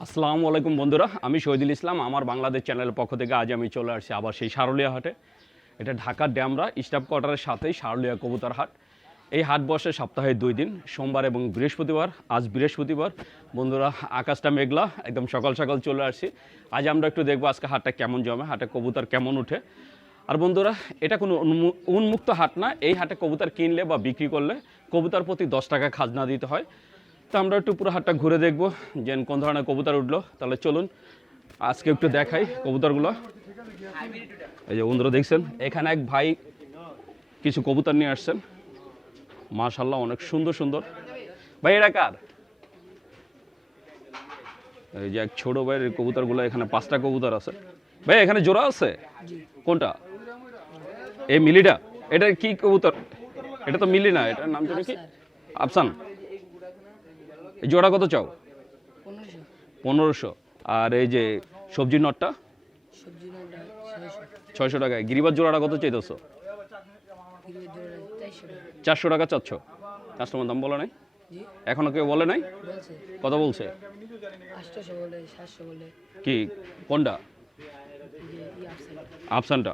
আসসালামু আলাইকুম বন্ধুরা, আমি শহীদুল ইসলাম, আমার বাংলাদেশ চ্যানেলের পক্ষ থেকে আজ আমি চলে আসছি আবার সেই সারুলিয়া হাটে। এটা ঢাকার ড্যামরা স্টাফ কোয়ার্টারের সাথেই সারুলিয়া কবুতর হাট। এই হাট বসে সপ্তাহে দুই দিন, সোমবার এবং বৃহস্পতিবার, আজ বৃহস্পতিবার। বন্ধুরা, আকাশটা মেঘলা, একদম সকাল সকাল চলে আসছি। আজ আমরা একটু দেখব আজকে হাটটা কেমন জমে, হাটে কবুতর কেমন উঠে। আর বন্ধুরা, এটা কোনো উন্মু- উন্মুক্ত হাট না, এই হাটে কবুতর কিনলে বা বিক্রি করলে কবুতর প্রতি দশ টাকা খাজনা দিতে হয়। তো আমরা একটু পুরো হাটটা ঘুরে দেখব যে কোন ধরনের কবুতর উঠল। তাহলে চলুন আজকে একটু দেখাই কবুতরগুলো। এই যে বন্ধুরা দেখছেন এখানে এক ভাই কিছু কবুতর নিয়ে আসছেন। মাশাল্লাহ অনেক সুন্দর সুন্দর। ভাই এটা কার? এই যে এক ছোট ভাইয়ের কবুতরগুলো এখানে পাঁচটা কবুতর আছে। ভাই এখানে জোড়া আছে? কোনটা? এই মিলিটা? এটা কি কবুতর? এটা তো মিলি না এটার নাম কি? আফসান। এই জোড়া কত চাও? পনেরোশো। আর এই যে সবজি নটটা? ছয়শো। টাকায়। টাকা গিরিবাজ জোড়াটা কত চাইতেছো? চারশো টাকা। চারশো চাচ্ছ? কাস্টমার দাম বলে নাই? এখনও কেউ বলে নাই? কত বলছে? কি? কোনটা? আফসানটা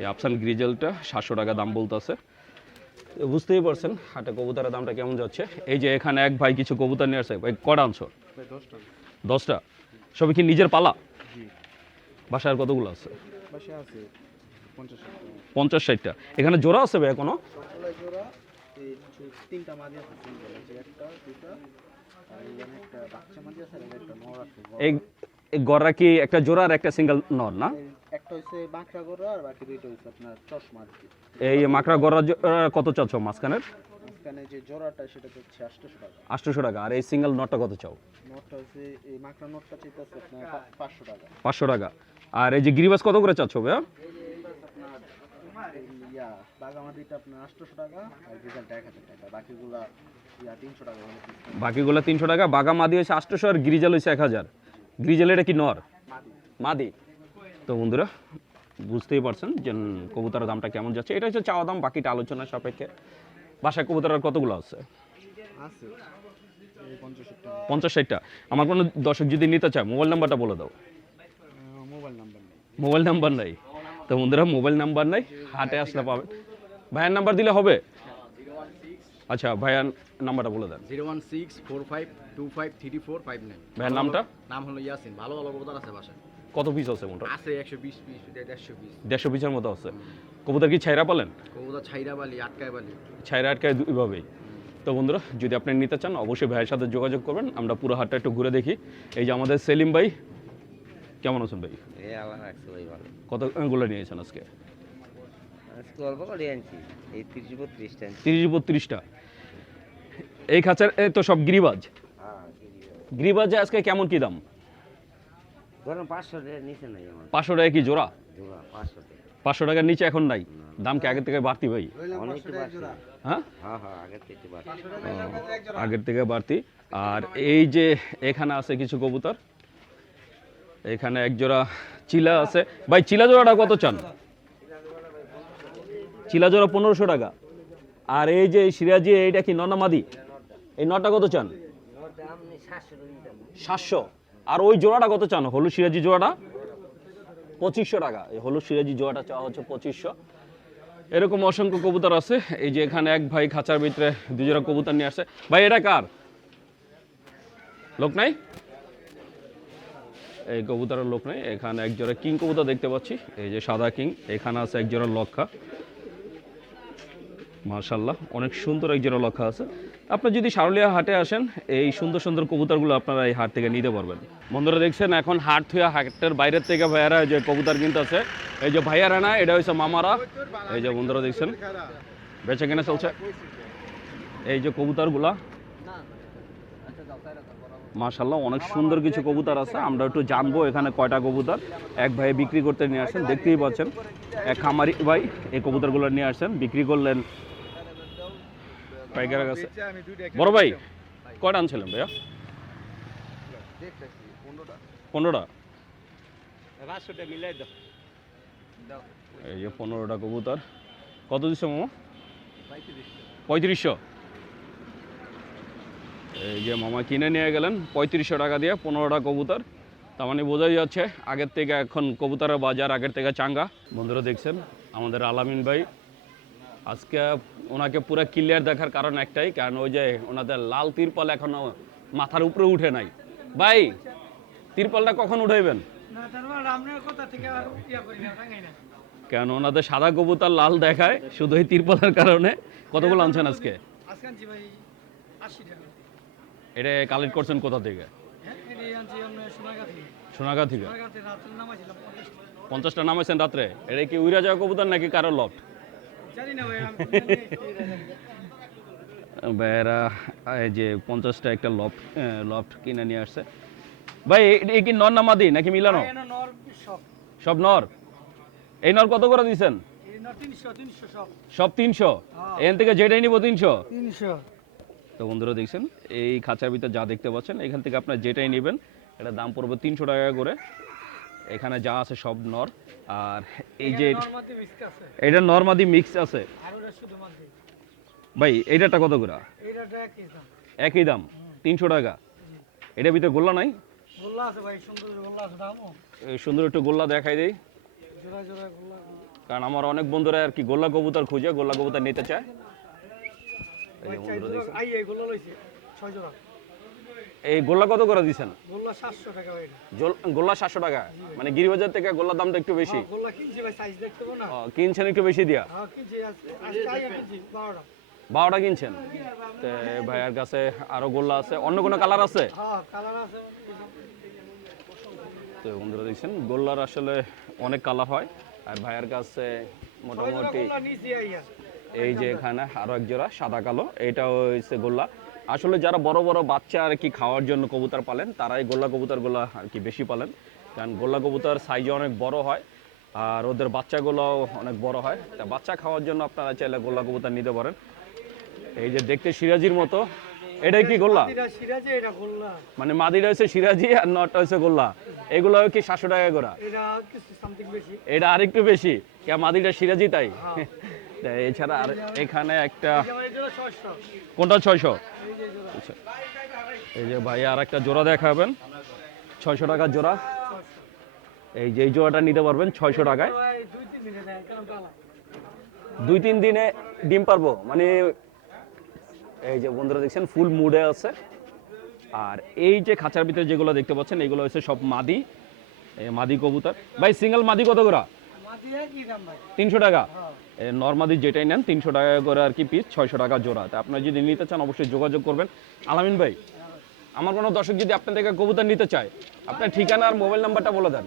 এই আফসান গ্রিজেলটা সাতশো টাকা দাম বলতেছে। বুঝতেই পারছেন হাটে কবুতরের দামটা কেমন যাচ্ছে। এই যে এখানে এক ভাই কিছু কবুতর নিয়ে আসছে ভাই কটা আনছো? দশটা। সবই কি নিজের পালা? বাসায় আর কতগুলো আছে? পঞ্চাশ ষাটটা। এখানে জোড়া আছে ভাই এখনও? এই গড়রা কি একটা জোড়া আর একটা সিঙ্গেল নর না? একটা হচ্ছে বাঁকড়া গড়া আর বাকি দুইটা হচ্ছে আপনার চশমা এই মাকড়া গড়া কত চাচ্ছ মাঝখানের? মাঝখানে যে জোড়াটা সেটা হচ্ছে আটশোশো টাকা। আর এই সিঙ্গেল নটটা কত চাও? নটটা হচ্ছে এই মাকড়া নটটা চাইতে আপনার পা- পাঁচশো টাকা। আর এই যে গিরিবাস কত করে চাচ্ছ ভাইয়া? ইয়া বাগামাটিটা আপনার আটশোশো টাকা আর রেজাল্ট এক হাজার টাকা। বাকিগুলা ইয়া তিনশো টাকা করে piece। বাকিগুলো তিনশো টাকা বাগা মাদি হয়েছে আটশোশো আর গিরিজাল হয়েছে এক হাজার। গ্রিজাল এটা কি নর? মাদি। তো বন্ধুরা বুঝতেই পারছেন যে কবুতরের দামটা কেমন যাচ্ছে। এটা হচ্ছে চাওয়া দাম বাকিটা আলোচনা সাপেক্ষে। বাসায় কবুতর আর কতগুলো আছে? পঞ্চাশ ষাটটা আমার কোনো দর্শক যদি নিতে চায় মোবাইল নাম্বারটা বলে দাও। মোবাইল নাম্বার নেই। মোবাইল নাম্বার নাই। তো বন্ধুরা মোবাইল নাম্বার নাই হাটে আসলে পাবেন। ভাইয়ের নাম্বার দিলে হবে? আচ্ছা ভাইয়ার নাম্বারটা বলে দেন। Zero one six four five two five three four five nine. ভাইয়ের নামটা? নাম হলো ইয়াসিন। ভালো ভালো কবুতর আছে বাসায়। কত পিস আছে মোটা আছে একশো বিশ পিস দেড়শো পিস দেড়শো পিসের মতো আছে। কবুতর কি ছাইরা পালেন? কবুতর ছাইরা বালি আটকায় বালি ছাইরা আটকায় দুইভাবেই তো বন্ধুরা যদি আপনি নিতে চান অবশ্যই ভাইয়ের সাথে যোগাযোগ করবেন। আমরা পুরো হাটটা একটু ঘুরে দেখি। এই যে আমাদের সেলিম ভাই কেমন আছেন ভাই? ভালো। কতগুলো নিয়েছেন আজকে? আজকে অল্প করে আনছি। এই তিরিশ বত্রিশটা। এই খাঁচার এই তো সব গিরিবাজ? হ্যাঁ গিরিবাজে আজকে কেমন কি দাম? ধরেন পাঁচশো টাকার নিচে নাই আমার পাঁচশো টাকা কি জোড়া? জোড়া পাঁচশো টাকা। পাঁচশো টাকার নিচে এখন নাই? দাম কি আগের থেকে বাড়তি ভাই? হ্যাঁ? হ্যাঁ হ্যাঁ আগের থেকে আগের থেকে বাড়তি। আর এই যে এখানে আছে কিছু কবুতর? এখানে এক জোড়া চিলা আছে। ভাই চিলা জোড়াটা কত চান? চিলা জোড়া পনেরোশো টাকা। আর এই যে সিরাজি এইটা কি ননামাদি এই নটা কত চান? সাতশো? আর ওই জোড়াটা কত চান? হলুদ সিরাজি জোড়াটা? পঁচিশশো টাকা। এই হলুদ সিরাজি জোড়াটা চাওয়া হচ্ছে পঁচিশশো। এরকম অসংখ্য কবুতর আছে। এই যে এখানে এক ভাই খাঁচার ভিতরে দুজোড়া কবুতর নিয়ে আসছে। ভাই, এটা কার? লোক নাই? এই কবুতরের লোক নেই। এখানে এক জোড়া কিং কবুতর দেখতে পাচ্ছি। এই যে সাদা কিং। এখানে আছে এক জোড়া লক্ষা। মার্শাল্লাহ অনেক সুন্দর এক জোড়া লক্ষা আছে। আপনি যদি সারুলিয়া হাটে আসেন, এই সুন্দর সুন্দর কবুতরগুলো আপনারা এই হাট থেকে নিতে পারবেন। বন্ধুরা দেখছেন, এখন হাট থুয়া হাটের বাইরের থেকে ভাইয়ারা যে কবুতর কিনতে আছে এই যে ভাইয়ারা না এটা হচ্ছে মামারা। এই যে বন্ধুরা দেখছেন, বেচে কেনা চলছে। এই যে কবুতরগুলা। মাশাল্লাহ অনেক সুন্দর কিছু কবুতর আছে। আমরা একটু জানব এখানে কয়টা কবুতর। এক ভাই বিক্রি করতে নিয়ে আসেন, দেখতেই পাচ্ছেন। এক খামারি ভাই এই কবুতরগুলো নিয়ে আসেন, বিক্রি করলেন পাইকারের কাছে। বড় ভাই কয়টা আনছিলেন ভাইয়া? পনেরোটা। এই যে পনেরোটা কবুতর। কত দিচ্ছে মামা? পঁয়ত্রিশশো? এই যে মামা কিনে নিয়ে গেলেন পঁয়ত্রিশশো টাকা দিয়ে পনেরোটা কবুতর। তার মানে বোঝাই যাচ্ছে আগের থেকে এখন কবুতরের বাজার আগের থেকে চাঙ্গা। বন্ধুরা দেখছেন আমাদের আলামিন ভাই আজকে ওনাকে পুরো ক্লিয়ার দেখার কারণ একটাই কারণ ওই যে ওনাদের লাল তিরপল এখনও মাথার উপরে উঠে নাই। ভাই তিরপালটা কখন উঠাইবেন? কেন ওনাদের সাদা কবুতর লাল দেখায় শুধু এই তিরপালের কারণে। কতগুলো আনছেন আজকে? এটা কালেক্ট করছেন কোথা থেকে? হ্যাঁ সোনাগা থেকে। পঞ্চাশটা। নামাইছেন রাত্রে? এটা কি উইরা যাওয়া কবুতর নাকি কারও লফট ভাইয়েরা এই যে পঞ্চাশটা একটা লফট লফট কিনে নিয়ে আসছে। ভাই এ- এ কি নর নামাদি নাকি মিলানো? সব। নর? এই নর কত করে এই তিনশো সব তিনশো? হ্যাঁ। এখান থেকে যেটাই নিব তিনশো? তিনশো। তো বন্ধুরা দেখছেন এই খাঁচার ভিতর যা দেখতে পাচ্ছেন এখান থেকে আপনার যেটাই নেবেন এটা দাম পড়বে তিনশো টাকা করে। এখানে যা আছে সব নর। আর এই যে এটা নর্মাদি মিক্স আছে। ভাই এইটাটা কত করে? একই দাম। তিনশো টাকা? এটা ভিতরে গোল্লা নাই? সুন্দর একটু গোল্লা দেখাই দেই। গোল্লা কারণ আমার অনেক বন্ধুরা আর কি গোল্লা কবুতর খুঁজে গোল্লা কবুতর নিতে চায়। এই গোল্লা কত করে দিছেন? গোল্লা সাতশো টাকা মানে গিরিবাজার থেকে গোল্লার দামটা একটু বেশি। হ্যাঁ, ও, কিনছেন একটু বেশি দিয়া? হ্যাঁ বারোটা। কিনছেন? ভাইয়ার কাছে আরও গোল্লা আছে। অন্য কোনো কালার আছে? হ্যাঁ কালার আছে। তো বন্ধুরা দেখছেন গোল্লার আসলে অনেক কালার হয়। আর ভাইয়ার কাছে মোটামুটি এই যে এখানে আরও এক জোড়া সাদা কালো এটা হচ্ছে গোল্লা। আসলে যারা বড় বড় বাচ্চা আর কি খাওয়ার জন্য কবুতর পালেন তারাই গোল্লা কবুতরগুলো আর কি বেশি পালেন। কারণ গোল্লা কবুতর সাইজে অনেক বড় হয় আর ওদের বাচ্চাগুলোও অনেক বড় হয়। তা বাচ্চা খাওয়ার জন্য আপনারা চাইলে গোল্লা কবুতর নিতে পারেন। এই যে দেখতে সিরাজির মতো এটাই কি গোল্লা? মানে মাদিটা হচ্ছে সিরাজি আর নটটা হচ্ছে গোল্লা। এগুলো কি সাতশো টাকা করে? এটা আরেকটু বেশি কে মাদিটা সিরাজি তাই? এছাড়া আর এখানে একটা কোনটা ছয়শো? আচ্ছা। এই যে ভাই আর একটা জোড়া দেখাবেন। ছয়শো টাকার জোড়া। এই যে জোড়াটা নিতে পারবেন ছয়শো টাকায়। দুই তিন দিনে ডিম পারব। মানে এই যে বন্ধুরা দেখছেন ফুল মুডে আছে। আর এই যে খাঁচার ভিতরে যেগুলো দেখতে পাচ্ছেন, এগুলো হচ্ছে সব মাদি। মাদি কবুতর। ভাই সিঙ্গেল মাদি কত করে? তিনশো টাকা? হ্যাঁ। নর্মাদি যেটাই নেন তিনশো টাকা করে আর কি পিস ছয়শো টাকা জোড়া। তা আপনারা যদি নিতে চান অবশ্যই যোগাযোগ করবেন। আলামিন ভাই আমার কোনো দর্শক যদি আপনার থেকে কবুতর নিতে চায় আপনার ঠিকানা আর মোবাইল নাম্বারটা বলে দেন।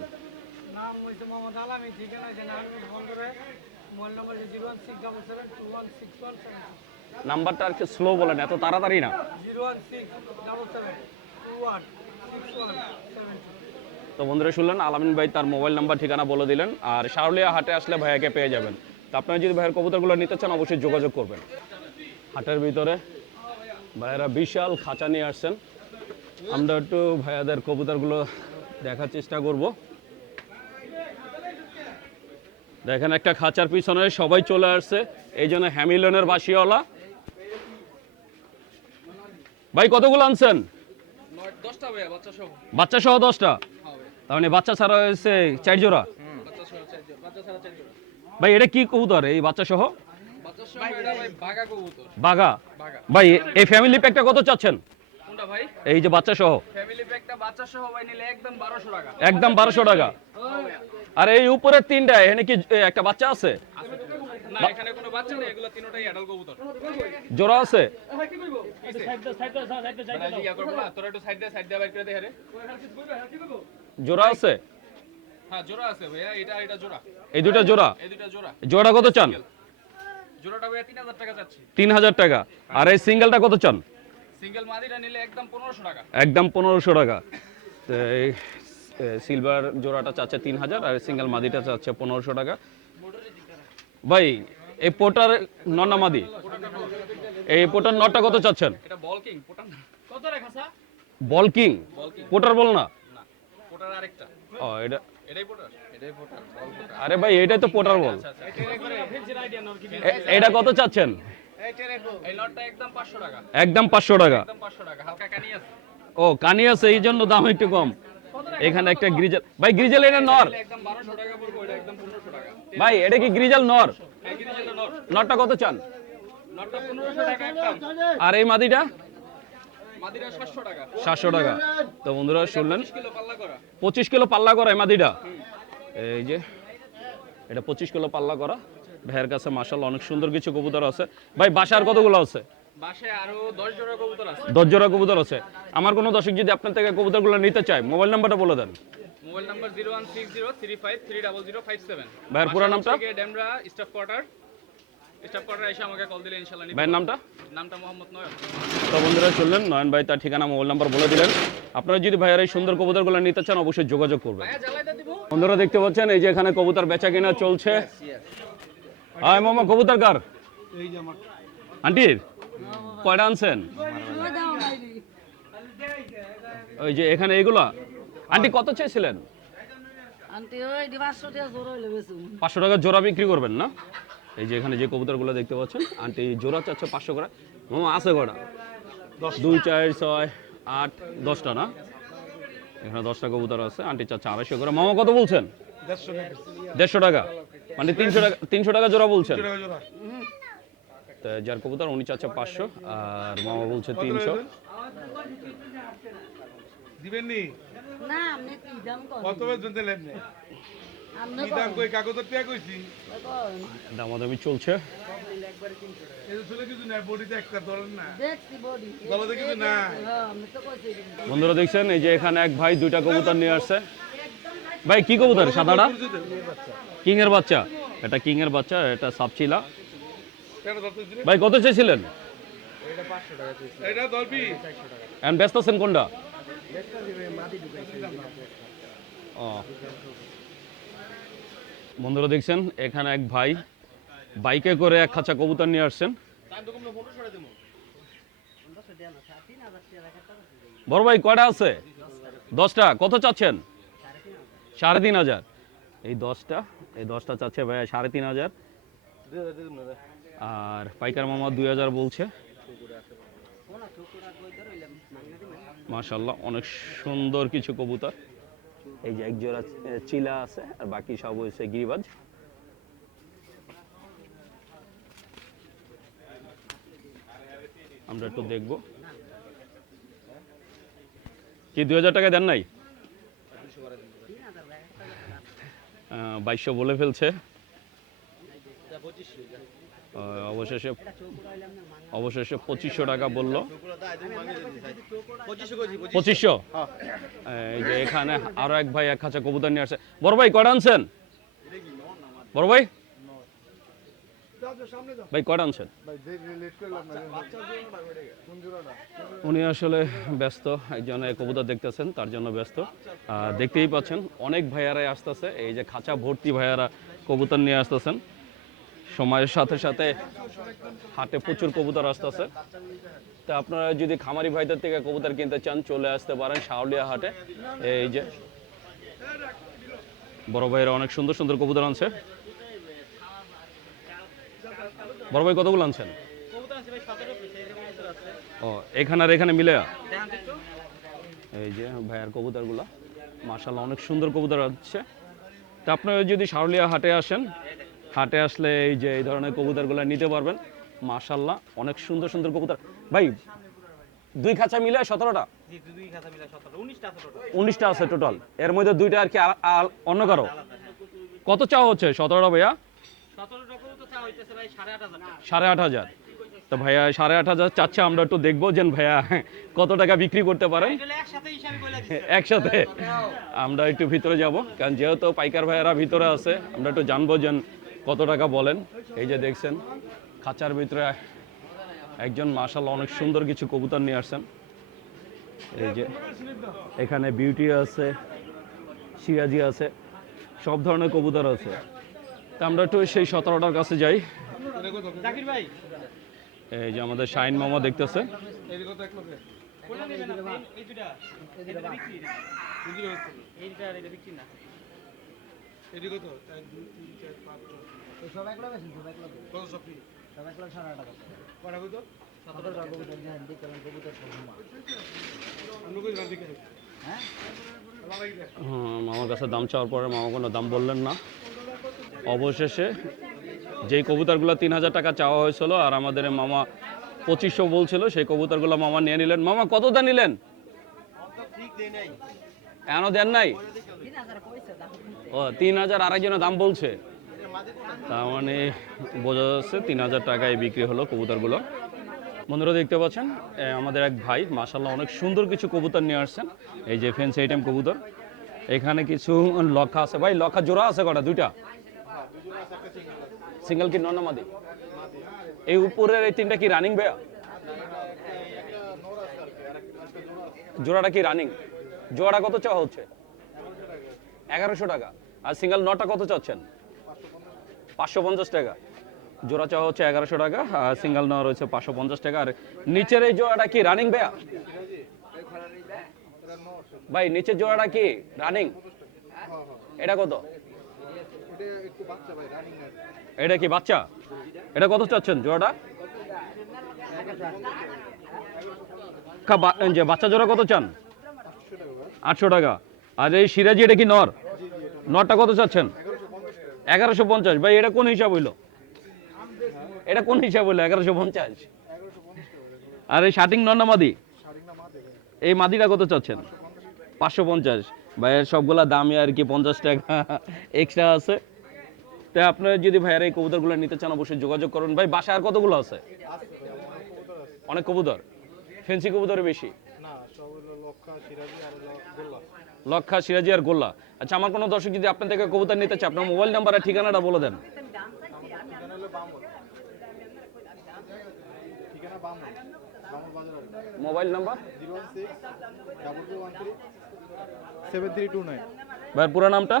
নাম্বারটা আর কি স্লো বলেন এত তাড়াতাড়ি না। Zero one six double seven two one six one. তো বন্ধুরা শুনলেন আলামিন ভাই তার মোবাইল নাম্বার ঠিকানা বলে দিলেন। আর শারলিয়া হাটে আসলে ভাইয়াকে পেয়ে যাবেন। তো আপনারা যদি ভাইয়ের কবুতরগুলো নিতে চান অবশ্যই যোগাযোগ করবেন। হাটের ভিতরে ভাইয়েরা বিশাল খাঁচা নিয়ে আসছেন। আমরা একটু ভাইয়াদের কবুতরগুলো দেখার চেষ্টা করব। দেখেন একটা খাঁচার পিছনে সবাই চলে আসছে। এই জন্য হ্যামিলনের বাসিওয়ালা। ভাই কতগুলো আনছেন? বাচ্চা সহ দশটা? তার মানে বাচ্চা ছাড়া হয়েছে চার জোড়া? ভাই এটা কি কবুতর? এই বাচ্চা সহ? বাঘা। ভাই এই ফ্যামিলি প্যাকটা কত চাচ্ছেন? এই যে বাচ্চা সহ। ফ্যামিলি প্যাকটা বাচ্চা সহ ভাই নিলে একদম বারোশো টাকা। একদম বারোশো টাকা। আর এই উপরের তিনটা এখানে কি একটা বাচ্চা আছে? না এখানে কোনো বাচ্চা নেই এগুলো তিনটাই অ্যাডাল্ট কবুতর। জোড়া আছে? করব না তোরা একটু সাইড সাইড জোড়া আছে? হ্যাঁ জোড়া আছে ভাইয়া এটা এটা জোড়া। এই দুটা জোড়া? এই দুটা জোড়া। জোড়া কত চান? জোড়াটা ভাইয়া তিন হাজার টাকা যাচ্ছে তিন হাজার টাকা। আর এই সিঙ্গেলটা কত চান? সিঙ্গেল মাদিটা নিলে একদম পনেরোশো টাকা। একদম পনেরোশো টাকা। তো এই সিলভার জোড়াটা চাচ্ছে তিন হাজার আর সিঙ্গেল মাদিটা চাচ্ছে পনেরোশো টাকা। ভাই এই পোটার নন্না মাদি এই পোটার নটটা কত চাচ্ছেন? এটা বল কিং পোটার কত রে খাসা বল কিং। পোটার বল না। আরেকটা। ও এটা এটাই পোটার এটাই পোটার আরে ভাই এটাই তো পোটার বল। আচ্ছা আচ্ছা এ- এটা কত চাচ্ছেন? একদম পাঁচশো টাকা। একদম পাঁচশো টাকা। একদম পাঁচশো টাকা হালকা কানি আছে। ও কানি আছে এই জন্য দাম একটু কম। এখানে একটা গ্রিজেল ভাই গ্রিজেল এটা নর একদম বারোশো টাকা পড়বে ওইটা একদম পনেরোশো টাকা। ভাই এটা কি গ্রিজেল নর নরটা কত চান? আর এই মাদিটা? সাতশো টাকা। তো বন্ধুরা শুনলেন? পঁচিশ কিলো পাল্লা করা। মাদিটা? এই যে এটা পঁচিশ কিলো পাল্লা করা। ভাইয়ের কাছে মাসাল অনেক সুন্দর কিছু কবুতর আছে। ভাই বাসার কতগুলো আছে? দশ জোড়া কবুতর আছে। দশ জোড়া কবুতর আছে। আমার কোনো দর্শক যদি আপনার থেকে কবুতরগুলো নিতে চায় মোবাইল নাম্বারটা বলে দেন। Mobile number zero one six zero three five three double zero five seven. ভাইয়ের পুরো নামটা? Demra staff quarter. ভাইয়ের নামটা? নামটা মোহাম্মদ নয়ন। তো বন্ধুরা শুনলেন নয়ন ভাই তার ঠিকানা মোবাইল নাম্বার বলে দিলেন। আপনারা যদি ভাইয়ের এই সুন্দর কবুতরগুলো নিতে চান অবশ্যই যোগাযোগ করবেন। বন্ধুরা দেখতে পাচ্ছেন এই যে এখানে কবুতর বেচা কেনা চলছে। মামা কবুতর কার? আন্টির? কয়টা আনছেন? ওই যে এখানে এইগুলা? আন্টি কত চেয়েছিলেন? পাঁচশো টাকা জোড়া বিক্রি করবেন না? এই যে এখানে যে কবুতরগুলো দেখতে পাচ্ছেন আন্টি জোড়া চাচ্ছে পাঁচশো করে। মামা আছে কটা দুই চার ছয় আট দশটা না? এখানে দশটা কবুতর আছে আন্টি চাচ্ছে আড়াইশো করে। মামা কত বলছেন? দেড়শো টাকা। মানে তিনশো টাকা তিনশো টাকা জোড়া বলছেন? তো যার কবুতর উনি চাচ্ছে পাঁচশো আর মামা বলছে তিনশো। দিবেন? না আপনি কি দাম কত দামাদামি চলছে। এই যে চলে কিছু নাই বডিতে একটা ধরেন না। দেখছি বডি দলতে কিছু না হ্যাঁ আমি তো কইছি বন্ধুরা দেখছেন এই যে এখানে এক ভাই দুইটা কবুতর নিয়ে আসছে। ভাই কি কবুতর সাদাটা? কিং এর বাচ্চা এটা কিং এর বাচ্চা এটা সাপচিলা ভাই কত চেয়েছিলেন? এটা ব্যস্ত আছেন কোনটা? ও। বন্ধুরা দেখছেন, এখানে এক ভাই বাইকে করে এক খাঁচা কবুতর নিয়ে আসছেন। বড় ভাই, কয়টা আছে? দশটা। কত চাচ্ছেন? সাড়ে তিন হাজার। এই দশটা এই দশটা চাচ্ছে ভাইয়া সাড়ে তিন হাজার। আর পাইকার মামা দুই হাজার বলছে। মাশাল্লাহ, অনেক সুন্দর কিছু কবুতর। এই যে একজোড়া চিলা আছে, আর বাকি সব হয়েছে গিরিবাজ। আমরা একটু দেখব। কি, দুই হাজার টাকা দেন নাই? বাইশশো বলে ফেলছে। অবশেষে অবশেষে পঁচিশশো টাকা বলল। পঁচিশশো এই যে এখানে আরও এক ভাই এক খাঁচা কবুতর নিয়ে আসছে। বড় ভাই কয়টা আনছেন? বড় ভাই? ভাই কয়টা আনছেন? উনি আসলে ব্যস্ত একজন কবুতর দেখতেছেন তার জন্য ব্যস্ত। দেখতেই পাচ্ছেন অনেক ভাইয়ারাই আসতেছে। এই যে খাঁচা ভর্তি ভাইয়ারা কবুতর নিয়ে আসতেছেন। সময়ের সাথে সাথে হাটে প্রচুর কবুতর আসতেছে। তা আপনারা যদি খামারি ভাইদের থেকে কবুতর কিনতে চান, চলে আসতে পারেন শাওলিয়া হাটে। এই যে বড় ভাইয়েরা অনেক সুন্দর সুন্দর কবুতর আনছে। বড় ভাই কতগুলো আনছেন? ও, এখানে আর এখানে মিলে এই যে ভাইয়ার কবুতরগুলো। মার্শাল্লাহ অনেক সুন্দর কবুতর আছে তা আপনারা যদি শাওলিয়া হাটে আসেন হাটে আসলে এই যে এই ধরনের কবুতরগুলো নিতে পারবেন। মার্শাল্লাহ অনেক সুন্দর সুন্দর কবুতর। ভাই দুই খাঁচা মিলে সতেরোটা? উনিশটা আছে টোটাল এর মধ্যে দুইটা আর কি অন্য কারও? কত চাওয়া হচ্ছে? সতেরোটা ভাইয়া? সাড়ে আট হাজার তো ভাইয়া সাড়ে আট হাজার চাচ্ছে আমরা একটু দেখব যে ভাইয়া কত টাকা বিক্রি করতে পারেন একসাথে আমরা একটু ভিতরে যাব কারণ যেহেতু পাইকার ভাইয়ারা ভিতরে আছে আমরা একটু জানব যে কত টাকা বলেন? এই যে দেখছেন খাঁচার ভিতরে একজন মার্শাল অনেক সুন্দর কিছু কবুতর নিয়ে আসছেন। এই যে এখানে বিউটি আছে সিরাজি আছে সব ধরনের কবুতর আছে। তা আমরা একটু সেই সতেরোটার কাছে যাই। এই যে আমাদের শাইন মামা দেখতেছে। এই কত এক লোকে এটি কত এক কত সব সাড়ে আট টাকা কটা সতেরো টাকা কবুতর কবুতর সব হ্যাঁ? হুম, মামার কাছে দাম চাওয়ার পরে মামা কোনো দাম বললেন না। অবশেষে যেই কবুতরগুলো তিন হাজার টাকা চাওয়া হয়েছিল আর আমাদের মামা পঁচিশশো বলছিল সেই কবুতরগুলো মামা নিয়ে নিলেন। মামা কত দা নিলেন? এখনও দেন নাই? ও তিন হাজার আরেকজনের দাম বলছে। তার মানে বোঝা যাচ্ছে তিন হাজার টাকায় বিক্রি হলো কবুতরগুলো। বন্ধুরা দেখতে পাচ্ছেন আমাদের এক ভাই মাসাল্লাহ অনেক সুন্দর কিছু কবুতর নিয়ে আসছেন। এই যে ফেন্সি আইটেম কবুতর। এখানে কিছু লক্ষা আছে। ভাই লক্ষা জোড়া আছে কটা? দুইটা? সিঙ্গেল কি নন এই উপরের এই তিনটা কি রানিং ভাইয়া? জোড়াটা কি রানিং জোড়াটা কত চাওয়া হচ্ছে? এগারোশো টাকা। আর সিঙ্গেল নটা কত চাচ্ছেন? পাঁচশো পঞ্চাশ টাকা। জোড়া চাওয়া হচ্ছে এগারোশো টাকা সিঙ্গেল নেওয়া রয়েছে পাঁচশো পঞ্চাশ টাকা। আর নিচের এই জোড়াটা কি রানিং ভাইয়া? ভাই, নিচের জোড়াটা কি রানিং এটা কত? এটা কি বাচ্চা? এটা কত চাচ্ছেন জোড়াটা? যে বাচ্চা জোড়া কত চান? আটশো টাকা। আর এই সিরাজি এটা কি নর? নরটা কত চাচ্ছেন? এগারোশো পঞ্চাশ। ভাই, এটা কোন হিসাব হইল? এটা কোন হিসাব হইল, এগারোশো পঞ্চাশ? আর এই শার্টিং নর না মাদি? এই মাদিটা কত চাচ্ছেন? পাঁচশো পঞ্চাশ। ভাইয়ের সবগুলা দামই আর কি, পঞ্চাশ টাকা এক্সট্রা আছে। তাই আপনারা যদি ভাইয়ার এই কবুতরগুলো নিতে চান, অবশ্যই যোগাযোগ করুন। ভাই, বাসায় আর কতগুলো আছে? অনেক কবুতর। ফেন্সি কবুতরের বেশি? লক্ষা সিরাজিয়ার গোল্লা। আচ্ছা আমার কোনো দর্শক যদি আপনার থেকে কবুতর নিতে চায়, আপনার মোবাইল নাম্বার আর ঠিকানাটা বলে দেন। Mobile number? পুরো নামটা?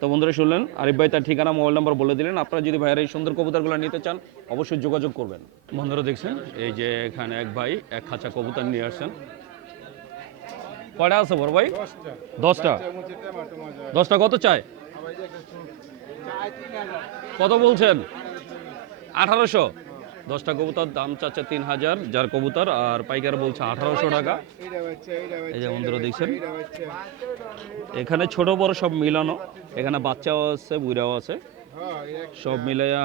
তো বন্ধুরা, শুনলেন? আরিফ ভাই তার ঠিকানা, মোবাইল নাম্বার বলে দিলেন। আপনারা যদি ভাইয়ের এই সুন্দর কবুতরগুলো নিতে চান, অবশ্যই যোগাযোগ করবেন। বন্ধুরা, দেখছেন? এই যে এখানে এক ভাই, এক খাঁচা কবুতর নিয়ে আসছেন। কয়টা আছে বড় ভাই? দশটা। দশটা। কত চাই? কত বলছেন? আঠারোশো। দশটা কবুতর দাম চাচ্ছে তিন হাজার যার কবুতর আর পাইকার বলছে আঠারোশো টাকা। এই যে বন্ধুরা দেখছেন? এখানে ছোট বড় সব মিলানো। এখানে বাচ্চাও আছে বুড়াও আছে। হ্যাঁ সব মিলাইয়া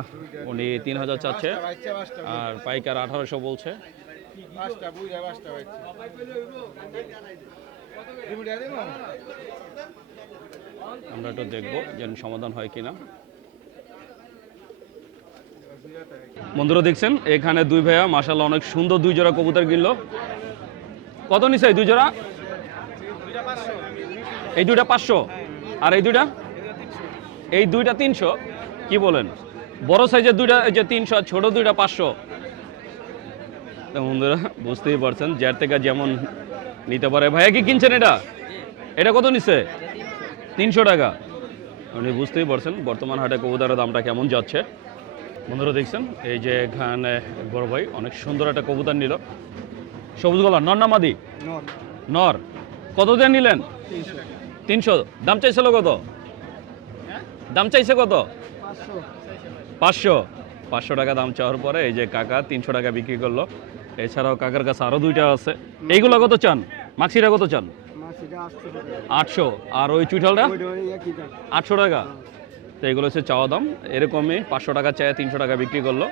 উনি তিন হাজার চাচ্ছে। আর পাইকার আঠারোশো বলছে। আমরা একটু দেখব যেন সমাধান হয় কিনা। বন্ধুরা দেখছেন, এখানে দুই ভাইয়া মাসাল্লাহ অনেক সুন্দর দুই জোড়া কবুতর কিনলো। কত নিছে দুই জোড়া? এই দুইটা পাঁচশো। আর এই দুইটা? এই দুইটা তিনশো। কি বলেন? বড় সাইজের দুইটা, এই যে তিনশো আর ছোট দুইটা পাঁচশো। তো বন্ধুরা, বুঝতেই পারছেন, যার থেকে যেমন নিতে পারে। ভাইয়া কি কিনছেন এটা? এটা কত নিচ্ছে? তিনশো টাকা। আপনি বুঝতেই পারছেন বর্তমান হাটে কবুতরের দামটা কেমন যাচ্ছে। বন্ধুরা দেখছেন? এই যে এখানে বড় ভাই অনেক সুন্দর একটা কবুতর নিল। সবুজ গলা নর না মাদি? নর। নর। কত দিয়ে নিলেন? তিনশো। দাম চাইছিল কত? দাম চাইছে কত? পাঁচশো। পাঁচশো টাকা দাম চাওয়ার পরে এই যে কাকা তিনশো টাকা বিক্রি করল। এছাড়াও কাকার কাছে আরও দুইটা আছে। এইগুলো কত চান? মাছিটা কত চান? আটশো আর ওই চুইঠালটা? আটশো টাকা? তো এগুলো হচ্ছে চাওয়া দাম। এরকমই পাঁচশো টাকা চায় তিনশো টাকা বিক্রি করল।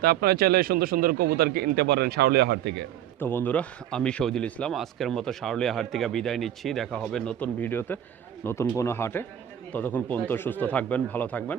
তা আপনারা চাইলে সুন্দর সুন্দর কবুতর কিনতে পারেন শাওলিয়া হাট থেকে। তো বন্ধুরা আমি শহীদুল ইসলাম। আজকের মতো শাওলিয়া হাট থেকে বিদায় নিচ্ছি। দেখা হবে নতুন ভিডিওতে নতুন কোনো হাটে। ততক্ষণ পর্যন্ত সুস্থ থাকবেন ভালো থাকবেন।